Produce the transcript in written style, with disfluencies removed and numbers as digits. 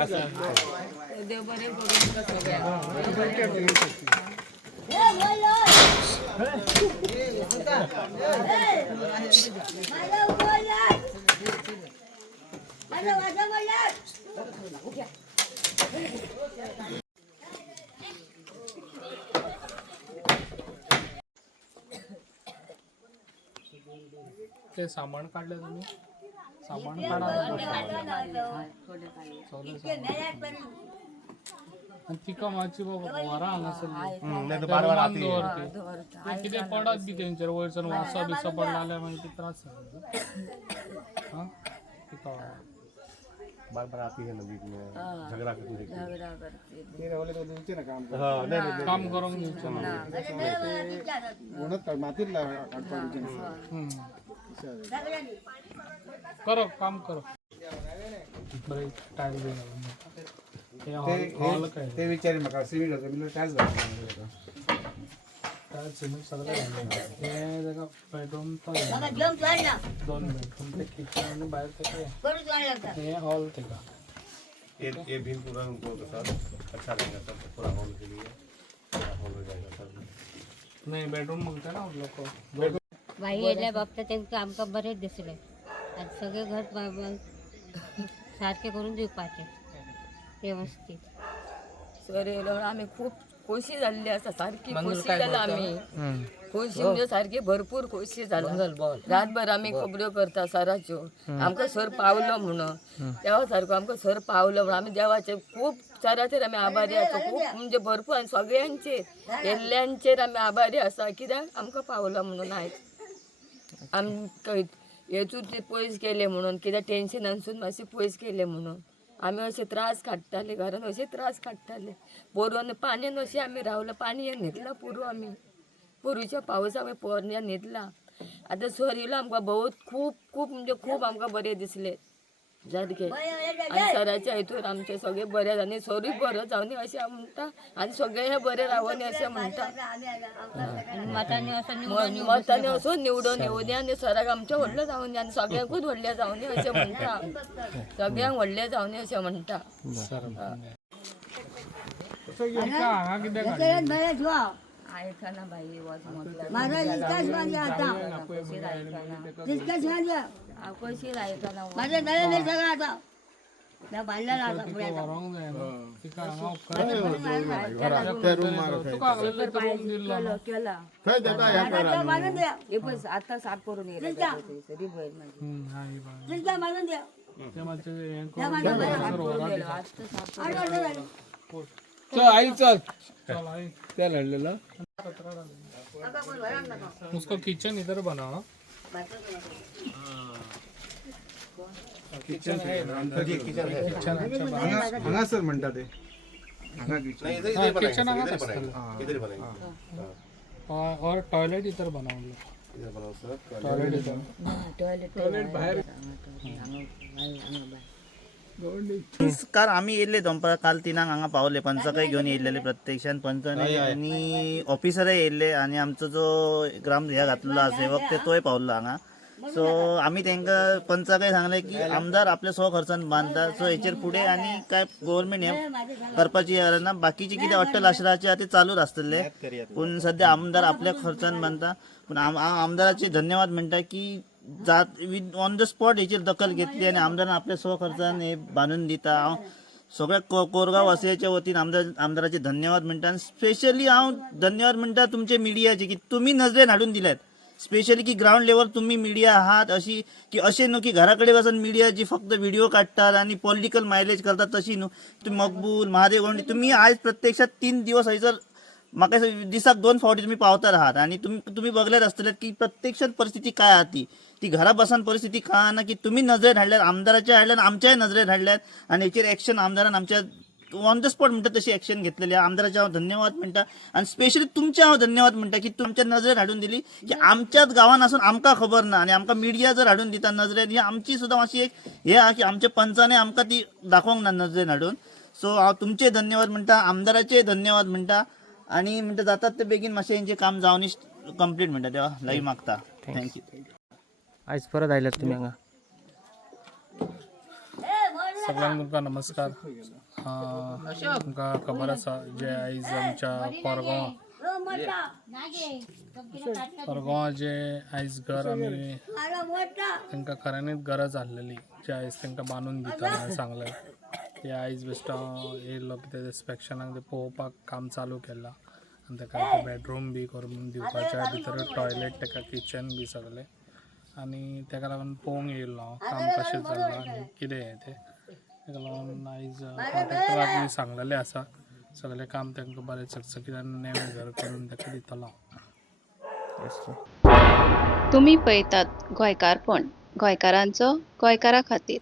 देव बरे करून तुका सगळ्यांक. ते सामान काढलं तुम्ही सामान काढा आणि तिका माझी बाबा वरा हांगासर किती पडत बी तेंचेर वयरसून वासा बिसा पडला जाल्यार मागीर ते त्रास हा तिका बार बार आती है नदी में झगड़ा करने के झगडा करते. ते वाले तो दिवचे ना काम हाँ नहीं काम करून घ्यायचं ना. कोणत मातीतला काढता दिवचे करो काम करो बरे टाईल बी हे हॉल काय ते विचारी म्हाका सिमेंट होतं मी कायच घालता काय सिमेंट सगळं घाललं हे जगा बेडरूम तर दोन बेडरूम ते किचन आणि बाहेर ते काय हे हॉल ते का ये भी पूरा उनको के साथ अच्छा रहेगा सर पूरा हॉल के लिए पूरा हॉल हो जाएगा सर नाही बेडरूम म्हणते ना लोक बाई येयल्या बाबतीत तेंका आमकां बरेच दिसले आनी सगळे घर सारखे करून दिवपाचे व्यवस्थित. सर येयलो म्हणून आमी खूप खोशी जाल्ली आसा, सारकी खोशी जाला आमी. खोशी म्हणजे सारकी भरपूर खोशी जाला. रातभर आमी खबऱ्यो करता सराच्यो. आमकां सर पावलो म्हणून तेव्हा सारको आमकां सर पावलो म्हणून आमी देवाचे खूप सराचेर आमी आभारी आसा. खूप म्हणजे भरपूर आनी सगळ्यांचेर येल्ल्यांचेर आमी आभारी आसा कित्याक आमकां पावलो म्हणून आयज आमकां हेतून ते पयस केले म्हणून कित्याक टेन्शनानसून मातशे पयस केले म्हणून आमी अशे त्रास काडटाले घरान अशे त्रास काडटाले. पोरवान पाणयेन अशें आमी रावला पाणयेन न्हिदला पोरू आमी पोरूच्या पावसा पोरण्यान न्हिदला. आतां सर येयलो आमकां बहुत खूब खूब म्हणजे खूब आमकां बरें दिसलें सारकें आनी सराच्या हितून आमचे सगळे बरे आनी सरूय बरो जावनी अशें म्हणटा आनी सगळे हे बरे रावनी अशें म्हणटा. मतांनी असो निवडून येवनी आनी सराक आमचे व्हडले जावनी आनी सगळ्यांकूच व्हडले जावनी अशें म्हणटा. सगळ्यांक व्हडले जावनी अशें म्हणटा. हांगा कितें आयकना बाई वच म्हटल्यार कशी आयकना व्हरोंक जाय न्हू तिका हांगा केला हे पळय आतां साफ करून येयला सरी बैल माझी ते मातशें हें चल आई चल चल आई चल हडलेला उसको किचन इधर बनाओ किचन है किचन अच्छा हांगा सर म्हणटा ते हांगा किचन नहीं इधर इधर किचन बनाएंगे आगा सर, इधर ही बनाएंगे और टॉयलेट इधर बनाओ इधर बनाओ सर टॉयलेट इधर टॉयलेट बाहेर काल आम्ही येयल्ले दनपार काल तिनांक हांगा पावले पंचाकय घेऊन येयलेले प्रत्यक्षान पंचांनी आनी ऑफिसरय येयल्ले आनी आमचो जो ग्राम ह्या घातलेलो आसा सेवक ते तोय पावल्लो हांगा. सो आमी तांकां पंचाकय सांगले की आमदार आपल्या स्व खर्चान बांदता सो हेचेर फुडें आनी काय गव्हर्मेंट हे करपाची ना बाकीचे कितें अट्टल आसराचे आहा ते चालूच आसतले पूण सध्या आमदार आपल्या खर्चान बांदता. पूण आमदाराचे धन्यवाद म्हणटा की जात ऑन द स्पॉट हेचेर दखल घेतली आनी आमदारान आपल्या स्व खर्चान हे बांदून दिता. हांव सगळ्या कोरगांव वासियाच्या वतीन आमदाराचे धन्यवाद म्हणटा आनी स्पेशली हांव धन्यवाद म्हणटा तुमचे मिडियाचे की तुमी नजरेन हाडून दिल्यात. स्पेशली की ग्राउंड लेवल तुम्ही मीडिया आहात अशी की असे न्हू की घराकडे बसून मीडिया जी फक्त व्हिडिओ काढतात आणि पॉलिटिकल मायलेज करतात तशी न्हू. तुम्ही मकबूल महादेव गोंडी तुम्ही आज प्रत्यक्षात 3 दिवस हयसर म्हाका दिसाक 2 फावटी तुम्ही पावतात आहात आणि तुम्ही बघल्यात आसतले की प्रत्यक्षात परिस्थिती काय आहा ती घरा बसान परिस्थिती कळना की तुम्ही नजरेत हाडल्यात आमदाराच्या हाडल्यात आमच्याय नजरेत हाडल्यात आणि हेचेर एक्शन आमदारान आमच्या ऑन द स्पॉट म्हणटा तशी एक्शन घेतलेली आहे. आमदाराचे हांव धन्यवाद म्हणटा आणि स्पेशली तुमचे हांव धन्यवाद म्हणटा की तुमच्या नजरेत हाडून दिली की आमच्याच गावान आसून आमकां खबर ना आणि आमकां मिडिया जर हाडून दिता नजरेत ही आमची सुद्दां मातशी एक हे आहा की आमच्या पंचांनी आमकां ती दाखोवंक ना नजरेन हाडून. सो हांव तुमचे धन्यवाद म्हणटा आमदाराचे धन्यवाद म्हणटा आणि म्हणटा जातात ते बेगीन मातशें हेंचें काम जावन कंप्लीट म्हणटा देवा लागी मागता. थँक्यू. आयज परत आयल्यात तुम्ही हांगा सगळ्यांक तुमकां नमस्कार. तुमकां खबर आसा जे आयज आमच्या परगांवा जे आयज घर आमी तांकां खऱ्यांनीच गरज आसलेली, जे आयज तांकां बांदून दिता हांवें सांगलें ते आयज बेश्टो येयल्लो कितें इन्स्पेक्शनाक ते पळोवपाक काम चालू केलां आनी ताका बेडरूम बी करून दिवपाच्या भितर टॉयलेट ताका किचन बी सगळें आनी ताका लागून पळोवंक येयल्लो हांव काम कशें चल्लां आनी कितें हें तें ताका लागून आयज कॉन्ट्रेक्टराक बी सांगलेलें आसा सगळें काम तांकां बरें चकचकीत आनी नेवें घर करून ताका दितलो. तुम्ही पळयतात गोंयकारपण, गोंयकारांचो गोंयकारा खातीर.